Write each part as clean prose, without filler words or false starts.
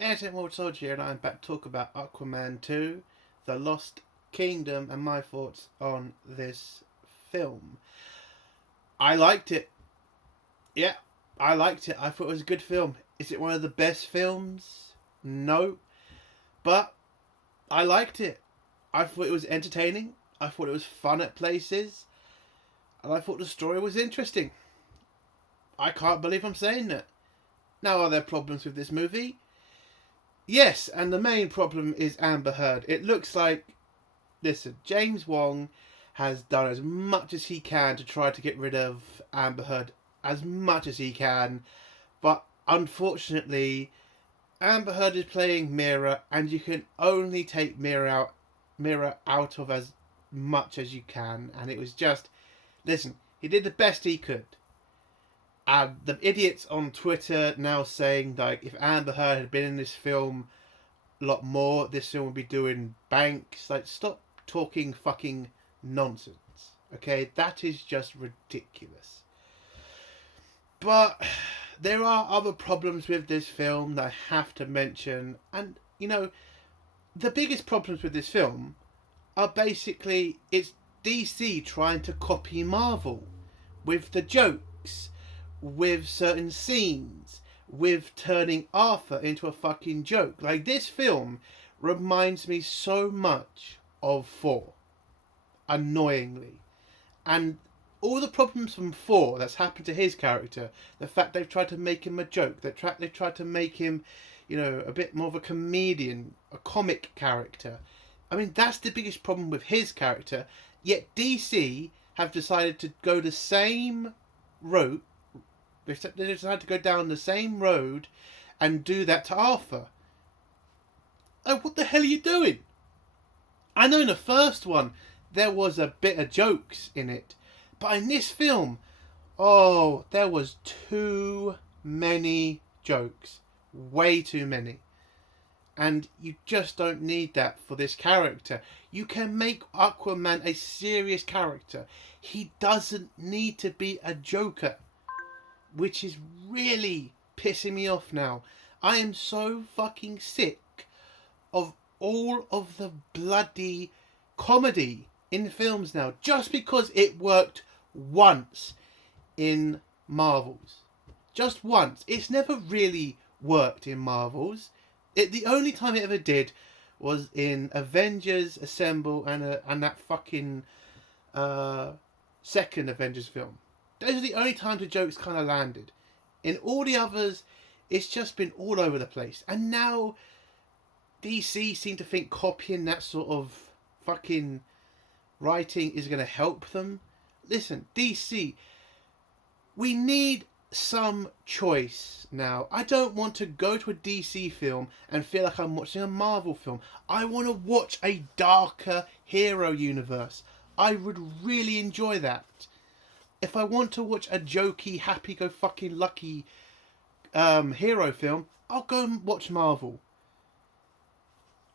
Airtime World Soldier, and I'm back to talk about Aquaman 2, The Lost Kingdom, and my thoughts on this film. I liked it. Yeah, I liked it. I thought it was a good film. Is it one of the best films? No. But I liked it. I thought it was entertaining. I thought it was fun at places. And I thought the story was interesting. I can't believe I'm saying that. Now, are there problems with this movie? Yes, and the main problem is Amber Heard. It looks like, listen, James Wong has done as much as he can to try to get rid of Amber Heard as much as he can, but unfortunately, Amber Heard is playing Mira, and you can only take Mira out of as much as you can, and it was just, listen, he did the best he could. And the idiots on Twitter now saying, like, if Amber Heard had been in this film a lot more, this film would be doing banks. Like, stop talking fucking nonsense. Okay? That is just ridiculous. But there are other problems with this film that I have to mention. And, you know, the biggest problems with this film are basically it's DC trying to copy Marvel with the jokes, with certain scenes, with turning Arthur into a fucking joke. Like, this film reminds me so much of Thor, annoyingly. And all the problems from Thor that's happened to his character, the fact they've tried to make him a joke, they've tried to make him, you know, a bit more of a comedian, a comic character. I mean, that's the biggest problem with his character. Yet DC have decided to go the same route. They decided to go down the same road and do that to Arthur. Oh, what the hell are you doing? I know in the first one there was a bit of jokes in it, but in this film, oh, there was too many jokes. Way too many. And you just don't need that for this character. You can make Aquaman a serious character. He doesn't need to be a joker, which is really pissing me off now. I am so fucking sick of all of the bloody comedy in films now, just because it worked once in Marvels. Just once. It's never really worked in Marvels. The only time it ever did was in Avengers Assemble and that fucking second Avengers film. Those are the only times the jokes kind of landed. In all the others, it's just been all over the place. And now DC seem to think copying that sort of fucking writing is going to help them. Listen, DC, we need some choice now. I don't want to go to a DC film and feel like I'm watching a Marvel film. I want to watch a darker hero universe. I would really enjoy that. If I want to watch a jokey, happy-go-fucking-lucky hero film, I'll go and watch Marvel.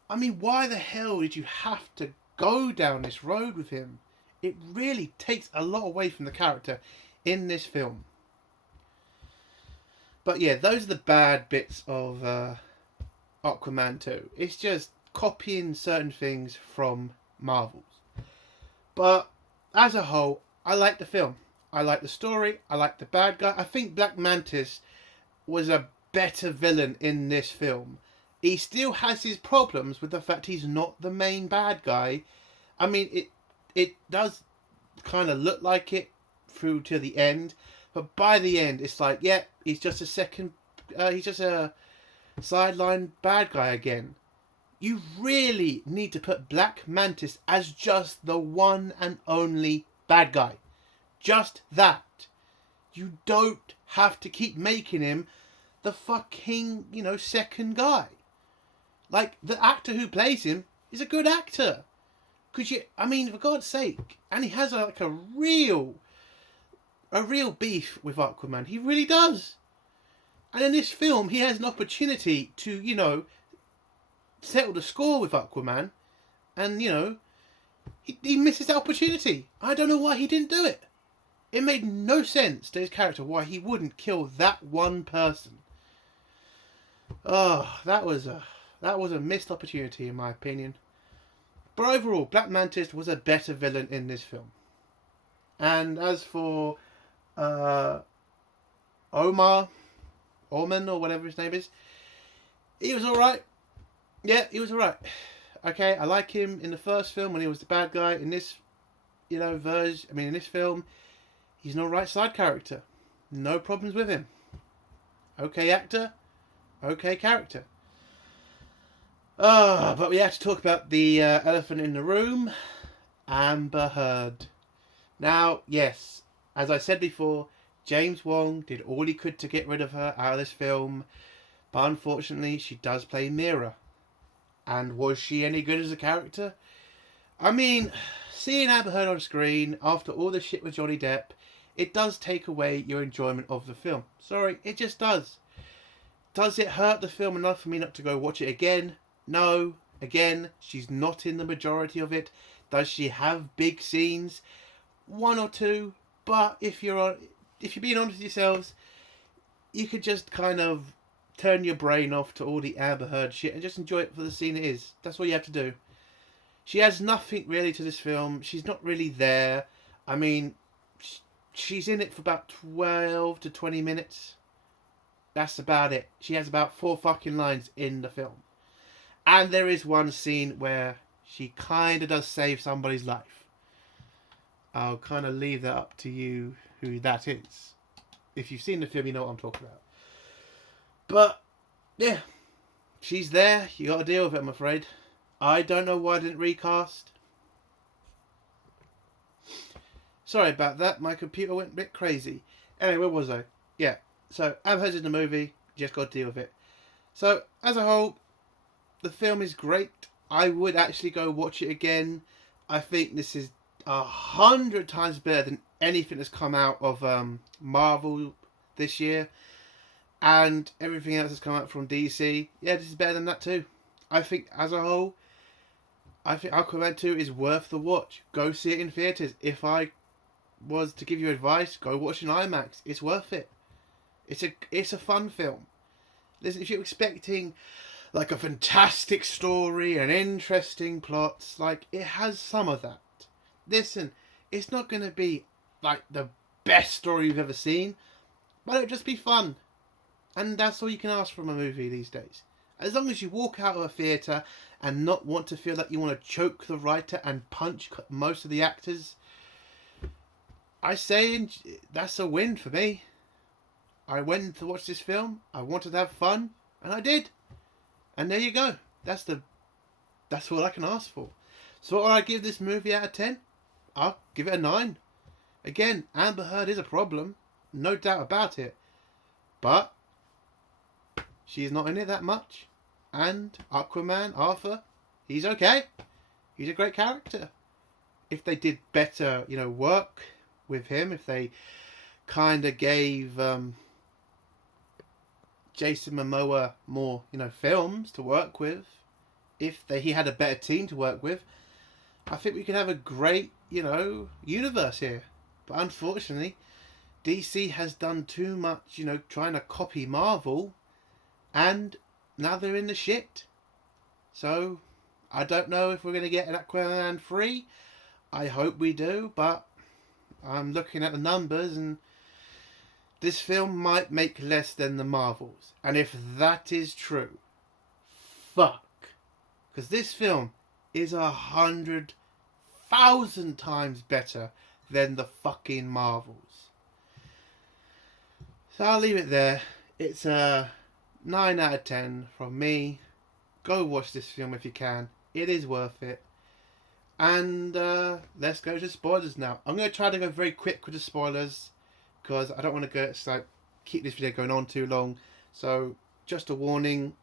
I mean, why the hell did you have to go down this road with him? It really takes a lot away from the character in this film. But yeah, those are the bad bits of Aquaman 2. It's just copying certain things from Marvels. But as a whole, I like the film. I like the story. I like the bad guy. I think Black Mantis was a better villain in this film. He still has his problems with the fact he's not the main bad guy. I mean, it does kind of look like it through to the end. But by the end, it's like, yeah, he's just he's just a sideline bad guy again. You really need to put Black Mantis as just the one and only bad guy. Just that. You don't have to keep making him the fucking, second guy. Like, the actor who plays him is a good actor. For God's sake. And he has a real beef with Aquaman. He really does. And in this film, he has an opportunity to, settle the score with Aquaman. And, he misses that opportunity. I don't know why he didn't do it. It made no sense to his character why he wouldn't kill that one person. Oh, that was a missed opportunity in my opinion. But overall, Black Mantis was a better villain in this film. And as for uh, Omar, Orman or whatever his name is, he was all right. Yeah, he was all right. Okay, I like him in the first film when he was the bad guy. In this, in this film, he's an all right side character. No problems with him. Okay actor, okay character. But we have to talk about the elephant in the room, Amber Heard. Now, yes, as I said before, James Wong did all he could to get rid of her out of this film, but unfortunately, she does play Mira. And was she any good as a character? I mean, seeing Amber Heard on screen after all the shit with Johnny Depp, it does take away your enjoyment of the film. Sorry, it just does. Does it hurt the film enough for me not to go watch it again? No. Again, she's not in the majority of it. Does she have big scenes? One or two. But if you're being honest with yourselves, you could just kind of turn your brain off to all the Amber Heard shit and just enjoy it for the scene it is. That's all you have to do. She adds nothing really to this film. She's not really there. I mean, she's in it for about 12 to 20 minutes. That's about it. She has about 4 fucking lines in the film. And there is one scene where she kind of does save somebody's life. I'll kind of leave that up to you who that is. If you've seen the film, you know what I'm talking about. But, yeah. She's there. You got to deal with it, I'm afraid. I don't know why I didn't recast. Sorry about that. My computer went a bit crazy. Anyway, where was I? Yeah. So, Amber Heard's in the movie. Just got to deal with it. So, as a whole, the film is great. I would actually go watch it again. I think this is 100 times better than anything that's come out of Marvel this year. And everything else that's come out from DC. Yeah, this is better than that too. I think, as a whole, I think Aquaman 2 is worth the watch. Go see it in theatres. If I was to give you advice, go watch in IMAX. It's worth it. It's a fun film. Listen, if you're expecting like a fantastic story and interesting plots, like it has some of that. Listen, it's not going to be like the best story you've ever seen, but it'll just be fun. And that's all you can ask from a movie these days. As long as you walk out of a theatre and not want to feel like you want to choke the writer and punch most of the actors, I say that's a win for me. I went to watch this film, I wanted to have fun, and I did. And there you go. That's all I can ask for. So what would I give this movie out of 10? I'll give it a 9. Again, Amber Heard is a problem. No doubt about it. But she's not in it that much. And Aquaman, Arthur, he's okay. He's a great character. If they did better, work with him, if they kind of gave Jason Momoa more, films to work with, if he had a better team to work with, I think we could have a great, universe here. But unfortunately, DC has done too much, trying to copy Marvel, and now they're in the shit. So, I don't know if we're going to get an Aquaman 3. I hope we do, but I'm looking at the numbers and this film might make less than the Marvels. And if that is true, fuck. Because this film is 100,000 times better than the fucking Marvels. So I'll leave it there. It's a 9 out of 10 from me. Go watch this film if you can. It is worth it. And let's go to spoilers now. I'm going to try to go very quick with the spoilers, because I don't want to keep this video going on too long. So just a warning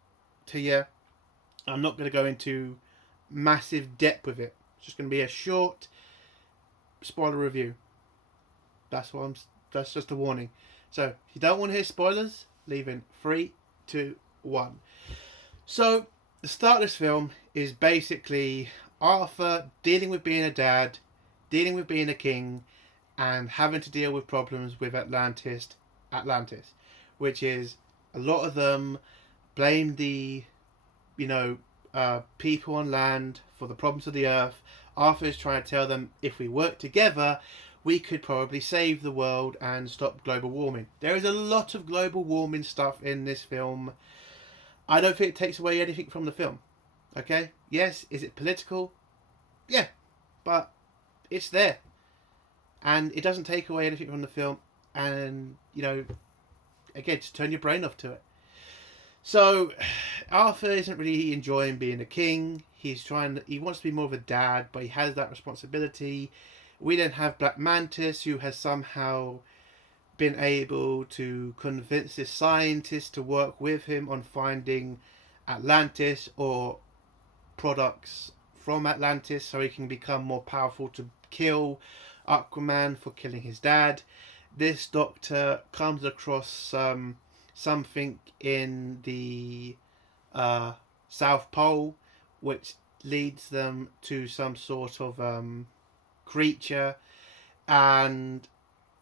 to you, I'm not going to go into massive depth with it. It's just going to be a short spoiler review. That's just a warning. So if you don't want to hear spoilers, leave in 3, 2, 1. So the start of this film is basically Arthur dealing with being a dad, dealing with being a king, and having to deal with problems with Atlantis, which is a lot of them blame the, people on land for the problems of the earth. Arthur is trying to tell them if we work together, we could probably save the world and stop global warming. There is a lot of global warming stuff in this film. I don't think it takes away anything from the film. Okay? Yes, is it political? Yeah, but it's there. And it doesn't take away anything from the film. And, again, just turn your brain off to it. So, Arthur isn't really enjoying being a king. He wants to be more of a dad, but he has that responsibility. We then have Black Mantis, who has somehow been able to convince this scientist to work with him on finding Atlantis or products from Atlantis so he can become more powerful to kill Aquaman for killing his dad. This doctor comes across something in the South Pole, which leads them to some sort of creature, and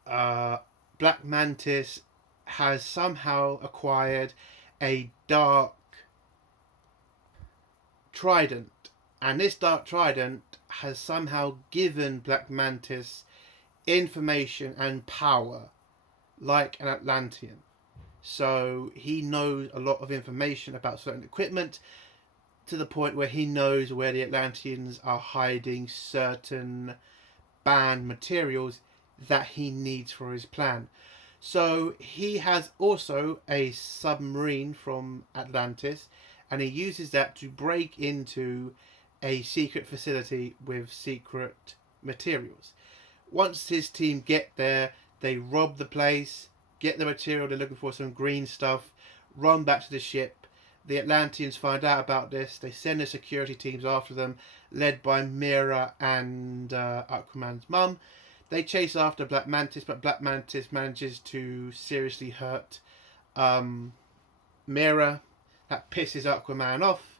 Black Mantis has somehow acquired a dark trident, and this dark trident has somehow given Black Mantis information and power like an Atlantean. So he knows a lot of information about certain equipment, to the point where he knows where the Atlanteans are hiding certain banned materials that he needs for his plan. So he has also a submarine from Atlantis, and he uses that to break into a secret facility with secret materials. Once his team get there, they rob the place, get the material they're looking for, some green stuff, run back to the ship. The Atlanteans find out about this. They send their security teams after them, led by Mera and Aquaman's mum. They chase after Black Mantis, but Black Mantis manages to seriously hurt Mera. That pisses Aquaman off,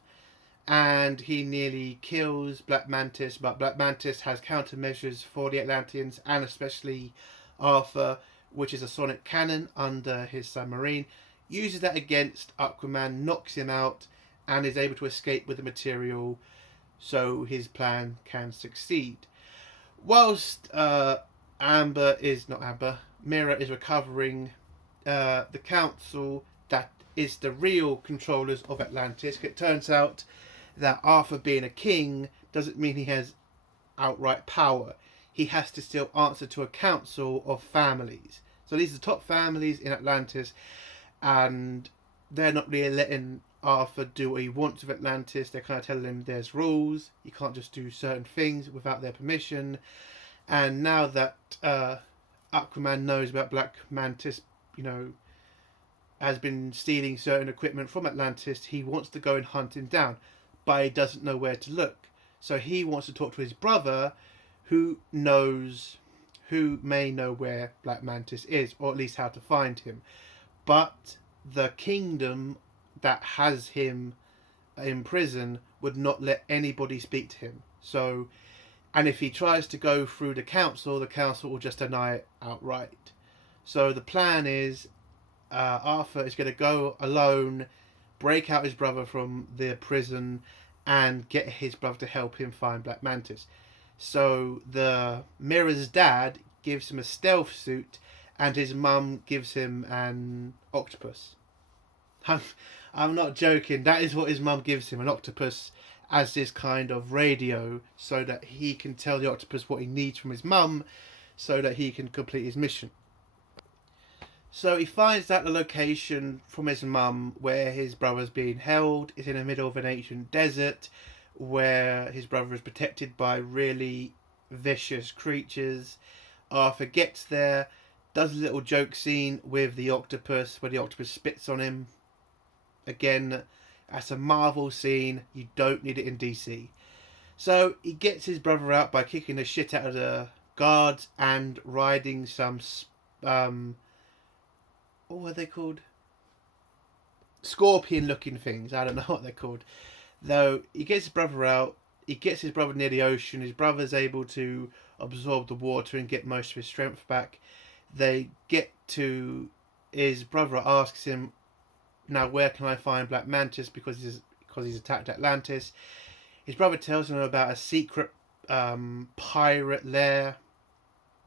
and he nearly kills Black Mantis, but Black Mantis has countermeasures for the Atlanteans, and especially Arthur, which is a sonic cannon under his submarine. Uses that against Aquaman, knocks him out, and is able to escape with the material so his plan can succeed. Whilst Mera is recovering, the council that is the real controllers of Atlantis. It turns out that Arthur being a king doesn't mean he has outright power. He has to still answer to a council of families. So these are the top families in Atlantis, and they're not really letting Arthur do what he wants with Atlantis. They're kind of telling him there's rules. You can't just do certain things without their permission. And now that Aquaman knows about Black Mantis, has been stealing certain equipment from Atlantis, he wants to go and hunt him down, but he doesn't know where to look. So he wants to talk to his brother, who may know where Black Mantis is, or at least how to find him. But the kingdom that has him in prison would not let anybody speak to him. So, and if he tries to go through the council will just deny it outright. So the plan is Arthur is going to go alone, break out his brother from the prison, and get his brother to help him find Black Mantis. So the Mera's dad gives him a stealth suit, and his mum gives him an octopus. I'm not joking. That is what his mum gives him, an octopus, as this kind of radio, so that he can tell the octopus what he needs from his mum, so that he can complete his mission. So he finds out the location from his mum where his brother's being held. It's in the middle of an ancient desert where his brother is protected by really vicious creatures. Arthur gets there, does a little joke scene with the octopus where the octopus spits on him. Again, that's a Marvel scene. You don't need it in DC. So he gets his brother out by kicking the shit out of the guards and riding some what are they called? Scorpion looking things. I don't know what they're called. Though he gets his brother out, he gets his brother near the ocean. His brother's able to absorb the water and get most of his strength back. They get to, his brother asks him, now where can I find Black Mantis because he's attacked Atlantis. His brother tells him about a secret pirate lair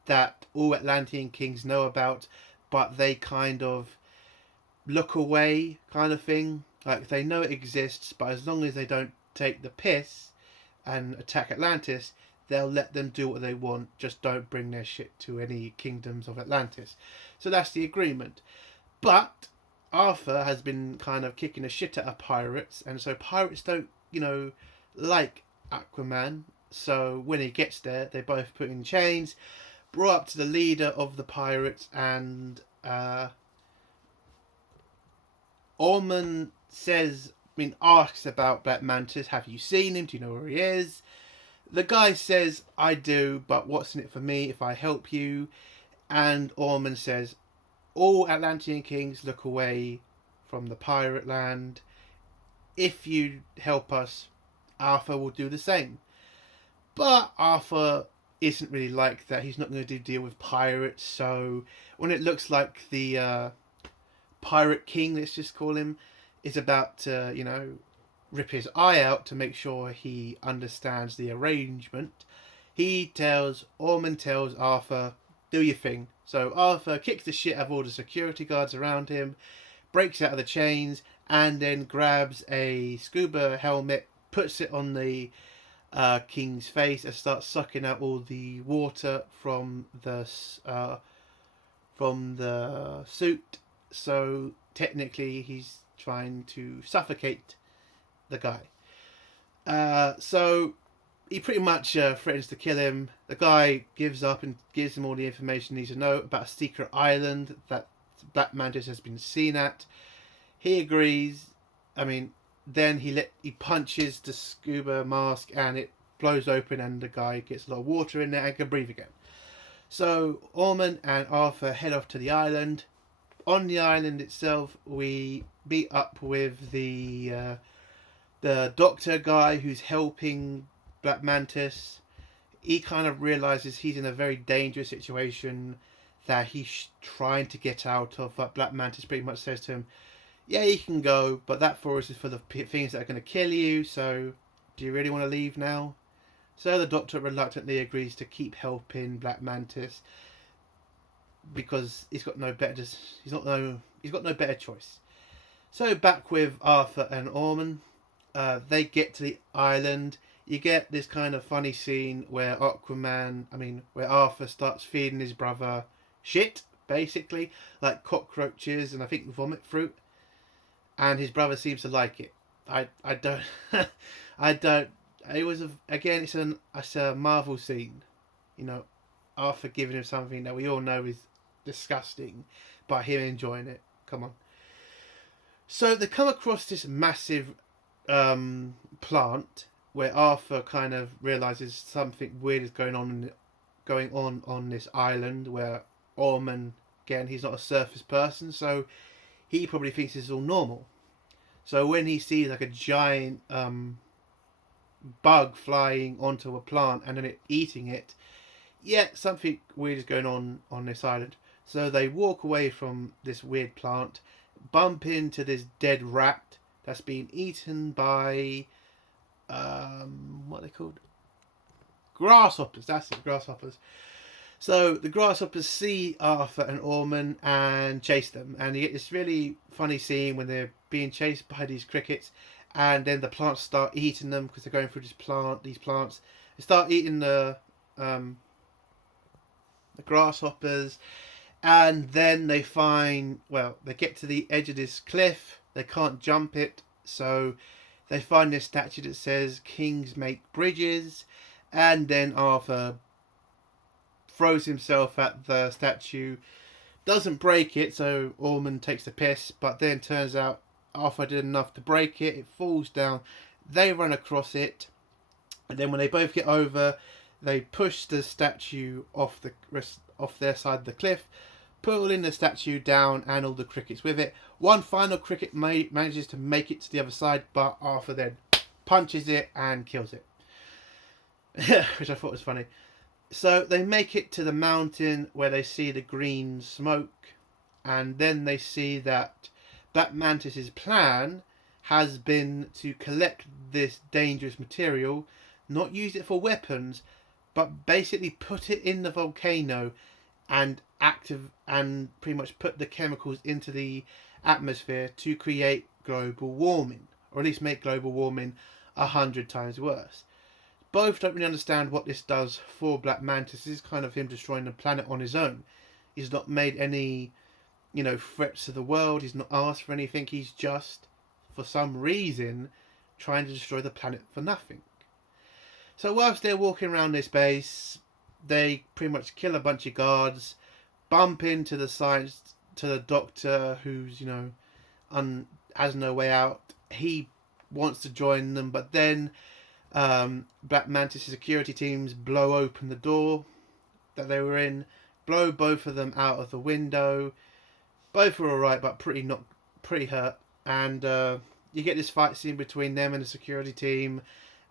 that all Atlantean kings know about, but they kind of look away, kind of thing. Like, they know it exists, but as long as they don't take the piss and attack Atlantis, they'll let them do what they want, just don't bring their shit to any kingdoms of Atlantis. So that's the agreement. But Arthur has been kind of kicking the shit out of pirates, and so pirates don't, like Aquaman. So when he gets there, they both put in chains, brought up to the leader of the pirates, and Orman asks about Black Mantis. Have you seen him? Do you know where he is? The guy says, I do, but what's in it for me if I help you? And Orman says, all Atlantean kings look away from the pirate land. If you help us, Arthur will do the same. But Arthur isn't really like that. He's not going to deal with pirates. So when it looks like the pirate king, let's just call him, is about to, rip his eye out to make sure he understands the arrangement, Orman tells Arthur, do your thing. So Arthur kicks the shit out of all the security guards around him, breaks out of the chains, and then grabs a scuba helmet, puts it on the king's face, and starts sucking out all the water from the suit. So technically he's trying to suffocate the guy. So he pretty much threatens to kill him. The guy gives up and gives him all the information he needs to know about a secret island that Black Mantis has been seen at. He agrees. Then he punches the scuba mask and it blows open and the guy gets a lot of water in there and can breathe again. So Orman and Arthur head off to the island. On the island itself, we meet up with the doctor guy who's helping Black Mantis. He kind of realizes he's in a very dangerous situation that he's trying to get out of. But Black Mantis pretty much says to him, yeah, you can go, but that forest is full of things that are going to kill you, so do you really want to leave now? So the doctor reluctantly agrees to keep helping Black Mantis because he's got no better choice. So back with Arthur and Orman, they get to the island. You get this kind of funny scene where where Arthur starts feeding his brother shit, basically, like cockroaches and I think vomit fruit, and his brother seems to like it. I don't, I don't. It was it's a Marvel scene, Arthur giving him something that we all know is disgusting, but him enjoying it. Come on. So they come across this massive plant where Arthur kind of realizes something weird is going on this island. Where Orman, again, he's not a surface person, so he probably thinks this is all normal. So when he sees like a giant bug flying onto a plant and then it eating it, yeah, something weird is going on this island. So they walk away from this weird plant, bump into this dead rat that's been eaten by what are they called? Grasshoppers. That's it, grasshoppers. So the grasshoppers see Arthur and Orman and chase them, and you get this really funny scene when they're being chased by these crickets, and then the plants start eating them because they're going through these plants. They start eating the grasshoppers, and then they get to the edge of this cliff. They can't jump it, so they find this statue that says "Kings make bridges," and then Arthur throws himself at the statue, doesn't break it, so Orman takes the piss, but then turns out Arthur did enough to break it. It falls down. They run across it, and then when they both get over, they push the statue off their side of the cliff, pulling the statue down and all the crickets with it. One final cricket manages to make it to the other side, but Arthur then punches it and kills it, which I thought was funny. So they make it to the mountain where they see the green smoke, and then they see that Black Mantis's plan has been to collect this dangerous material, not use it for weapons, but basically put it in the volcano and pretty much put the chemicals into the atmosphere to create global warming, or at least make global warming 100 times worse. Both don't really understand what this does for Black Mantis. This is kind of him destroying the planet on his own. He's not made any, threats to the world. He's not asked for anything. He's just, for some reason, trying to destroy the planet for nothing. So whilst they're walking around this base, they pretty much kill a bunch of guards, bump into the doctor who's, has no way out. He wants to join them, but then Black Mantis' security teams blow open the door that they were in, blow both of them out of the window. Both are alright, but pretty hurt. And you get this fight scene between them and the security team.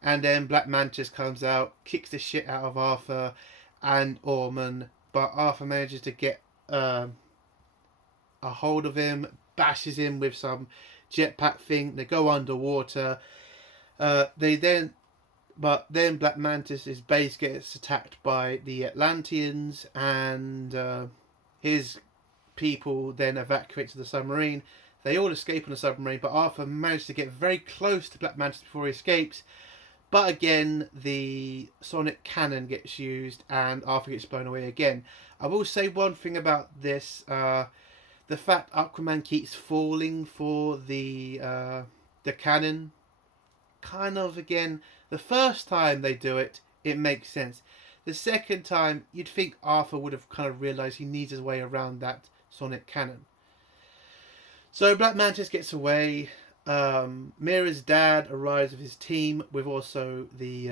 And then Black Mantis comes out, kicks the shit out of Arthur and Orman. But Arthur manages to get a hold of him, bashes him with some jetpack thing. They go underwater. But then Black Mantis' base gets attacked by the Atlanteans, and his people then evacuate to the submarine. They all escape on the submarine, but Arthur manages to get very close to Black Mantis before he escapes. But again, the sonic cannon gets used, and Arthur gets blown away again. I will say one thing about this: the fact Aquaman keeps falling for the cannon. Kind of, again, the first time they do it, it makes sense. The second time, you'd think Arthur would have kind of realised he needs his way around that sonic cannon. So Black Mantis gets away. Mira's dad arrives with his team, with also the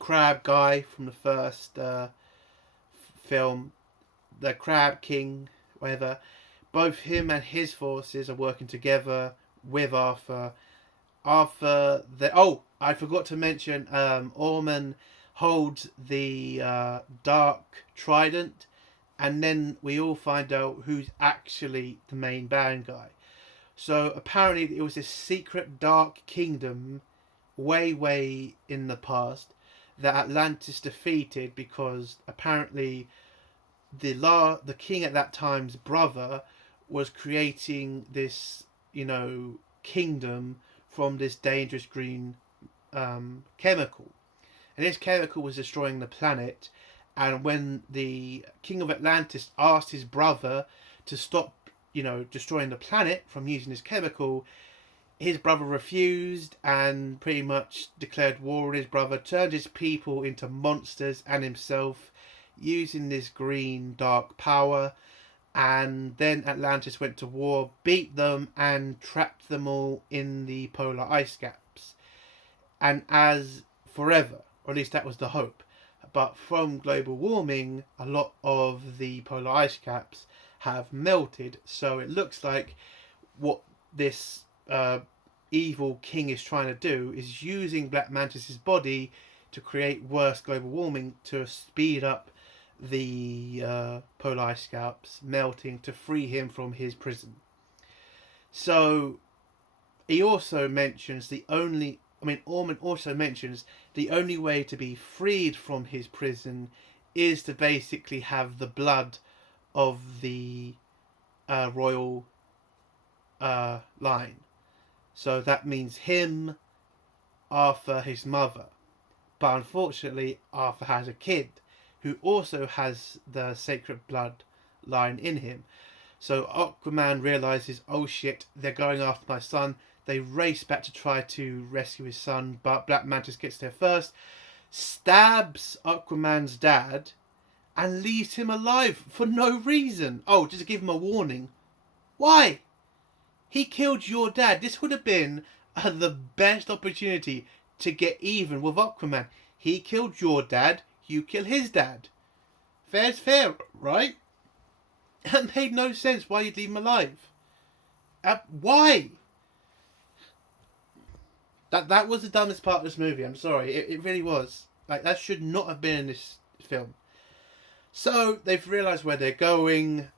crab guy from the first film, the Crab King, whatever. Both him and his forces are working together with Arthur. I forgot to mention, Orman holds the dark trident, and then we all find out who's actually the main bad guy. So apparently it was this secret dark kingdom way in the past that Atlantis defeated, because apparently the king at that time's brother was creating this, kingdom from this dangerous green chemical. And this chemical was destroying the planet. And when the king of Atlantis asked his brother to stop, destroying the planet from using this chemical, his brother refused and pretty much declared war on his brother, turned his people into monsters and himself, using this green dark power. And then Atlantis went to war, beat them, and trapped them all in the polar ice caps. And as forever, or at least that was the hope. But from global warming, a lot of the polar ice caps have melted. So it looks like what this evil king is trying to do is using Black Mantis' body to create worse global warming to speed up the polar ice caps melting, to free him from his prison. So he also mentions Orman also mentions the only way to be freed from his prison is to basically have the blood of the royal line. So that means him, Arthur, his mother. But unfortunately, Arthur has a kid who also has the sacred blood line in him. So Aquaman realizes, oh shit, they're going after my son. They race back to try to rescue his son, but Black Mantis gets there first, stabs Aquaman's dad, and leaves him alive for no reason. Oh, just to give him a warning. Why? He killed your dad. This would have been the best opportunity to get even with Aquaman. He killed your dad, you kill his dad. Fair's fair, right? It made no sense why you'd leave him alive. Why? That was the dumbest part of this movie. I'm sorry. It really was. That should not have been in this film. So they've realised where they're going.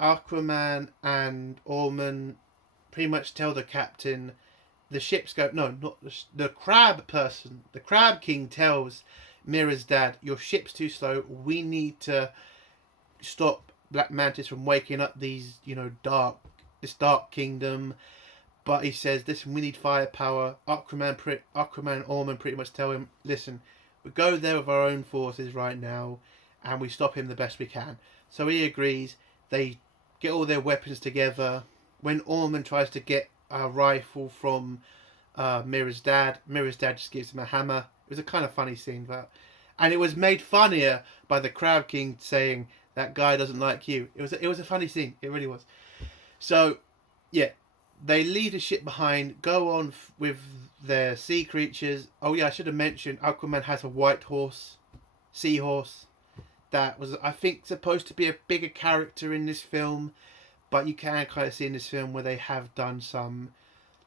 Aquaman and Orman pretty much tell the captain the ship's go. No, not the crab person. The Crab King tells Mira's dad, "Your ship's too slow. We need to stop Black Mantis from waking up these, this dark kingdom." But he says, "Listen, we need firepower." Aquaman and Orman pretty much tell him, "Listen, we go there with our own forces right now, and we stop him the best we can." So he agrees. They get all their weapons together. When Orman tries to get a rifle from Mira's dad just gives him a hammer. It was a kind of funny scene, and it was made funnier by the Crab King saying, "That guy doesn't like you." It was a funny scene. It really was. So, yeah, they leave the ship behind, go on with their sea creatures. Oh yeah, I should have mentioned Aquaman has a white horse, seahorse. That was, I think, supposed to be a bigger character in this film, but you can kind of see in this film where they have done some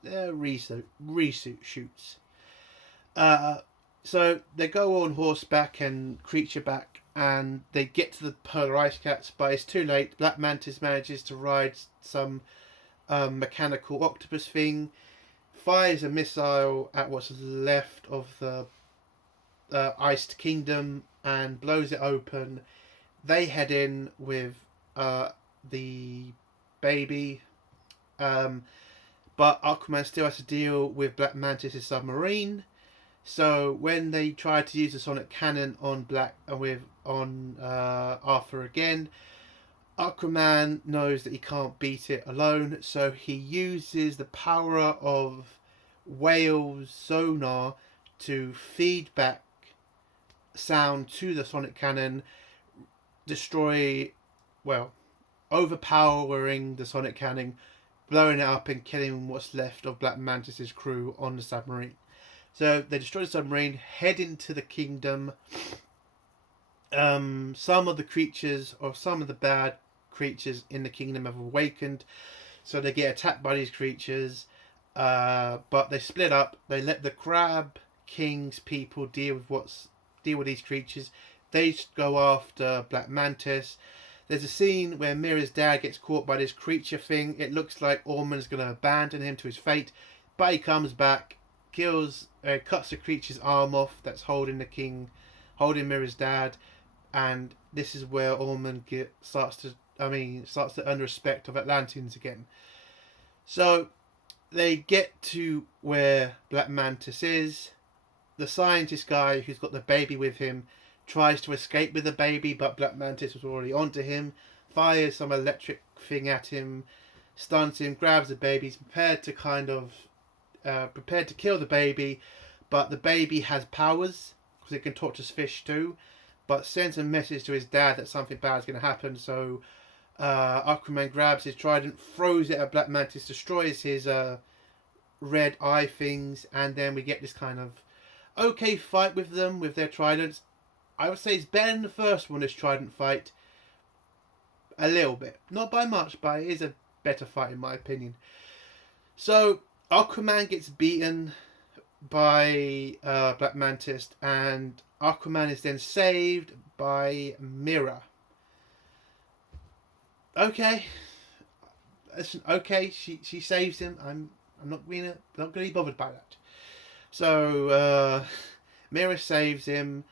reshoot shoots. So they go on horseback and creature back, and they get to the polar ice caps, but it's too late. Black Mantis manages to ride some mechanical octopus thing, fires a missile at what's left of the iced kingdom and blows it open. They head in with the baby, but Aquaman still has to deal with Black Mantis' submarine. So when they try to use the sonic cannon on Arthur again, Aquaman knows that he can't beat it alone, so he uses the power of whale's sonar to feed back sound to the sonic cannon, overpowering the sonic cannon, blowing it up and killing what's left of Black Mantis' crew on the submarine. So they destroy the submarine, head into the kingdom. Some of the creatures, or some of the bad creatures in the kingdom, have awakened, so they get attacked by these creatures. But they split up. They let the Crab King's people deal with these creatures. They go after Black Mantis. There's a scene where Mira's dad gets caught by this creature thing. It looks like Orman's going to abandon him to his fate, but he comes back, cuts the creature's arm off that's holding holding Mira's dad, and this is where Orman starts to earn respect of Atlanteans again. So they get to where Black Mantis is. The scientist guy who's got the baby with him tries to escape with the baby, but Black Mantis was already onto him, fires some electric thing at him, stuns him, grabs the baby. He's prepared to kill the baby, but the baby has powers because it can talk to fish too, but sends a message to his dad that something bad is going to happen. So Aquaman grabs his trident, throws it at Black Mantis, destroys his red eye things, and then we get this kind of okay fight with them with their tridents. I would say it's better than the first one, this trident fight. A little bit. Not by much, but it is a better fight in my opinion. So Aquaman gets beaten by Black Mantis, and Aquaman is then saved by Mira. Okay. Listen, okay, she saves him. I'm not gonna be bothered by that. So Mira saves him,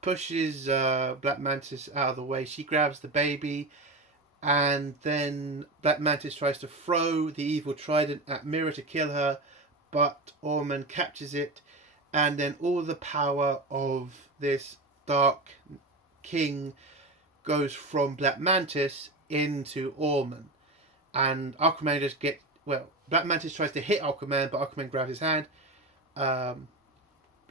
pushes Black Mantis out of the way. She grabs the baby, and then Black Mantis tries to throw the evil trident at Mira to kill her, but Orman captures it, and then all the power of this Dark King goes from Black Mantis into Orman, and Aquaman Black Mantis tries to hit Aquaman, but Aquaman grabs his hand,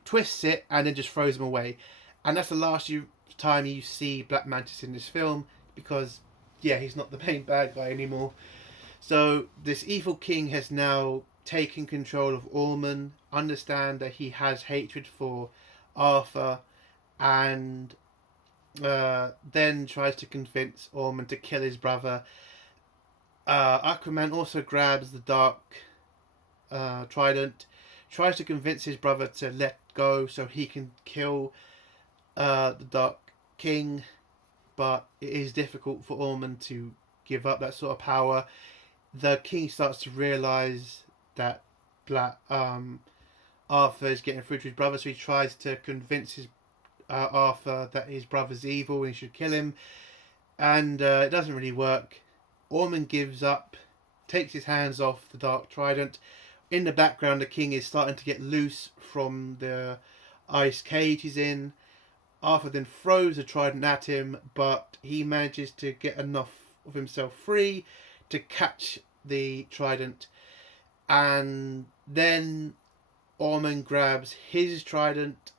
twists it, and then just throws him away. And that's the last time you see Black Mantis in this film, because he's not the main bad guy anymore. So this evil king has now taken control of Orman, understand that he has hatred for Arthur, and then tries to convince Orman to kill his brother. Aquaman also grabs the Dark Trident, tries to convince his brother to let go so he can kill the Dark King, but it is difficult for Orman to give up that sort of power. The king starts to realise that Arthur is getting through to his brother, so he tries to convince his Arthur that his brother's evil and he should kill him, and it doesn't really work. Ormond gives up, takes his hands off the Dark Trident. In the background, the king is starting to get loose from the ice cage he's in. Arthur then throws the trident at him, but he manages to get enough of himself free to catch the trident, and then Ormond grabs his trident,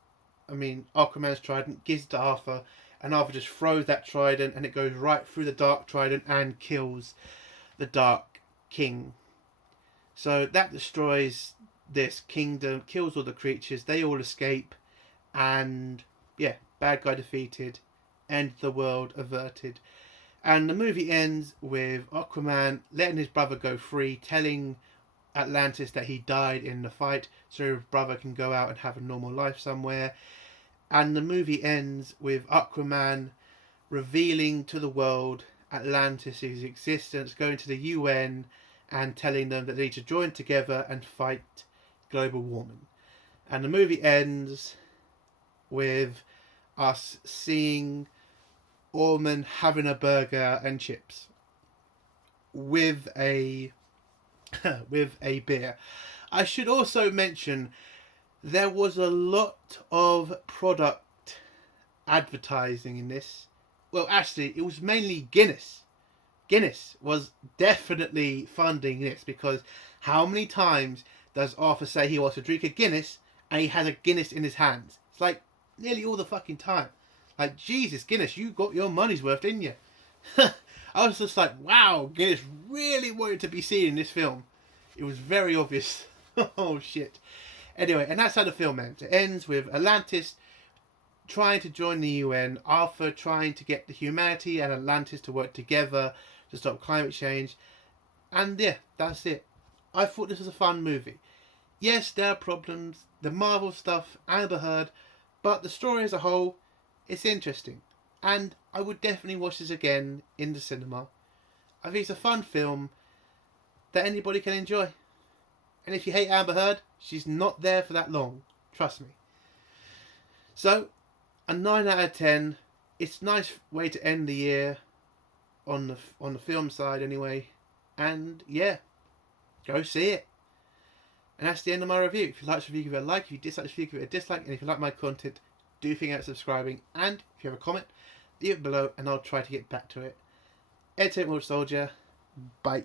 Aquaman's trident, gives it to Arthur, and Arthur just throws that trident and it goes right through the Dark Trident and kills the Dark King. So that destroys this kingdom, kills all the creatures, they all escape, and yeah, bad guy defeated, end of the world averted. And the movie ends with Aquaman letting his brother go free, telling Atlantis that he died in the fight, so his brother can go out and have a normal life somewhere. And the movie ends with Aquaman revealing to the world Atlantis' existence, going to the UN and telling them that they need to join together and fight global warming. And the movie ends with us seeing Ormond having a burger and chips with a beer. I should also mention there was a lot of product advertising in this. Well, actually, it was mainly Guinness. Guinness was definitely funding this, because how many times does Arthur say he wants to drink a Guinness and he has a Guinness in his hands? It's like nearly all the fucking time. Like, Jesus, Guinness, you got your money's worth, didn't you? I was just like, wow, Guinness really wanted to be seen in this film. It was very obvious. Oh, shit. Anyway, and that's how the film ends. It ends with Atlantis trying to join the UN, Arthur trying to get the humanity and Atlantis to work together to stop climate change. And yeah, that's it. I thought this was a fun movie. Yes, there are problems, the Marvel stuff, Amber Heard, but the story as a whole, it's interesting. And I would definitely watch this again in the cinema. I think it's a fun film that anybody can enjoy. And if you hate Amber Heard, she's not there for that long. Trust me. So, a 9 out of 10. It's a nice way to end the year on the film side anyway. And yeah, go see it. And that's the end of my review. If you like this review, give it a like. If you dislike this review, give it a dislike. And if you like my content, do think about subscribing. And if you have a comment, leave it below and I'll try to get back to it. Entertainment Soldier. Bye.